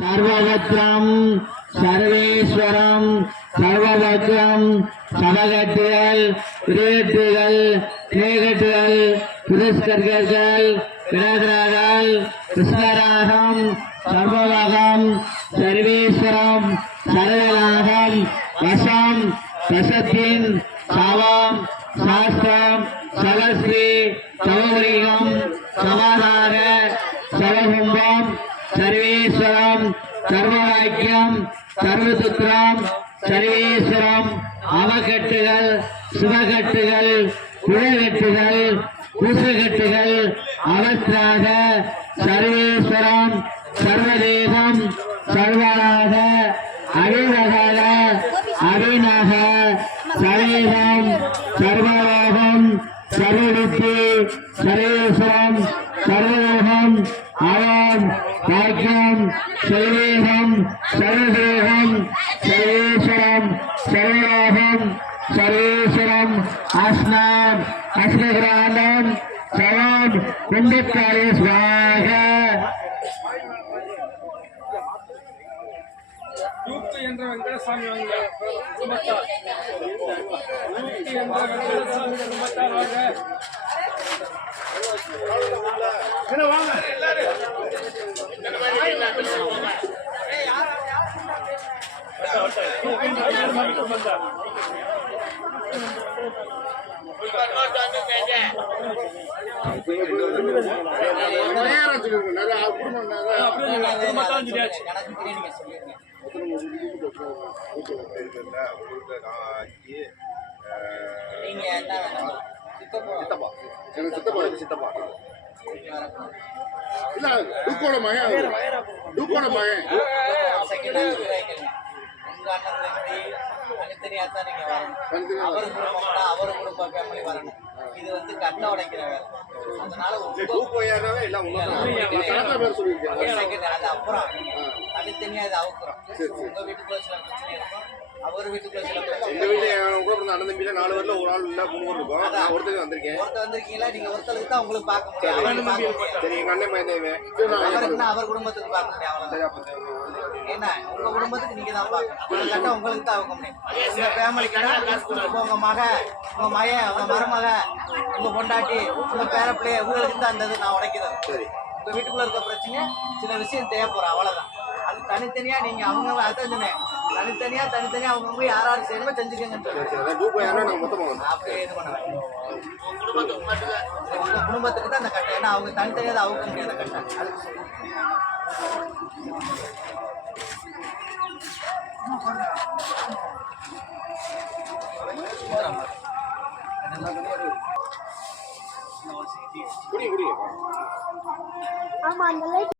சர்வபத்ரம் சர்வேஸ்வரம் சர்வபத்ரம் சபகட்டுகள் விரைட்டுகள் தேகட்டுகள் புரஸ்கர்கள் விரகராகள் கிருஷ்ணராகம் சர்வலகம் சர்வேஸ்வரம் சரளலாகம் வசம் வசத்தின் சவம் சாஸ்திரம் சலஸ்ரீ சௌரிகம் சமாதார சவகும்பம் சர்வேஸ்வரம் சர்வவாக்கியம் சர்வசுத்திரம் சர்வேஸ்வரம் அவகட்டுகள் சுபகட்டுகள் குழகட்டுகள் பூசகட்டுகள் அவஸ்திராக சர்வேஸ்வரம் சர்வதேகம் சர்வராக அவிநகர அவிநக சரேகம் சர்வரோகம் சர்வருத்தி சர்வேஸ்வரம் சர்வரோகம் அவம் பாக்கியம் சர்வேகம் சர்வதேகம் சர்வேஸ்வரம் சர்வரோகம் சர்வேஸ்வரம் அஸ்னாம் அஸ்னகிரானம் சவம் குண்டக்காரி ஸ்வாக என்ற வெங்கடசாமி வாங்க என்ற வெங்கடசாமி வாங்க தனித்தனியாத்தான் நீங்க வரணும். அவர் குடும்பம்னா அவர் குடும்ப ஃபேமிலி வரணும். இது வந்து கண்ணை உடைக்கிற வேலை. அதனால அது அப்புறம் தனித்தனியா இது அவுக்குறோம். உங்க வீட்டுக்குள்ள சில பிரச்சனை இருக்கும், அவர் வீட்டுக்குள்ள சில பிரச்சனை. ஒருத்தர் வந்திருக்கீங்களா? நீங்க ஒருத்தருக்கு தான் உங்களுக்கு பார்க்க முடியும். அவருக்குன்னா அவர் குடும்பத்துக்கு பார்க்க முடியும். அவ்வளவுதான். என்ன உங்க குடும்பத்துக்கு நீங்க தான் பார்க்கணும். கட்ட உங்களுக்கு தான் அவுக்க முடியும். உங்க ஃபேமிலிக்கு உங்க மக, உங்க மகன், உங்க மருமக, உங்க பொண்டாட்டி, உங்க பேரப்பிள்ளைய உங்களுக்கு தான் அந்த இது நான் உடைக்கிறது. உங்க வீட்டுக்குள்ள இருக்க பிரச்சனை சில விஷயம் தேவைப்படுறோம். அவ்வளவுதான். அது தனித்தனியா நீங்க அவங்க அதான் சொன்னேன். தனித்தனியா அவங்க யாராவது செய்யணுமோ செஞ்சுக்கங்கன்னு அப்படியே இது பண்ணுவேன். உங்க குடும்பத்துக்கு தான் அந்த கட்டை. ஏன்னா அவங்க தனித்தனியா தான் அவுக்க முடியாது கட்டை. ஆமா அந்த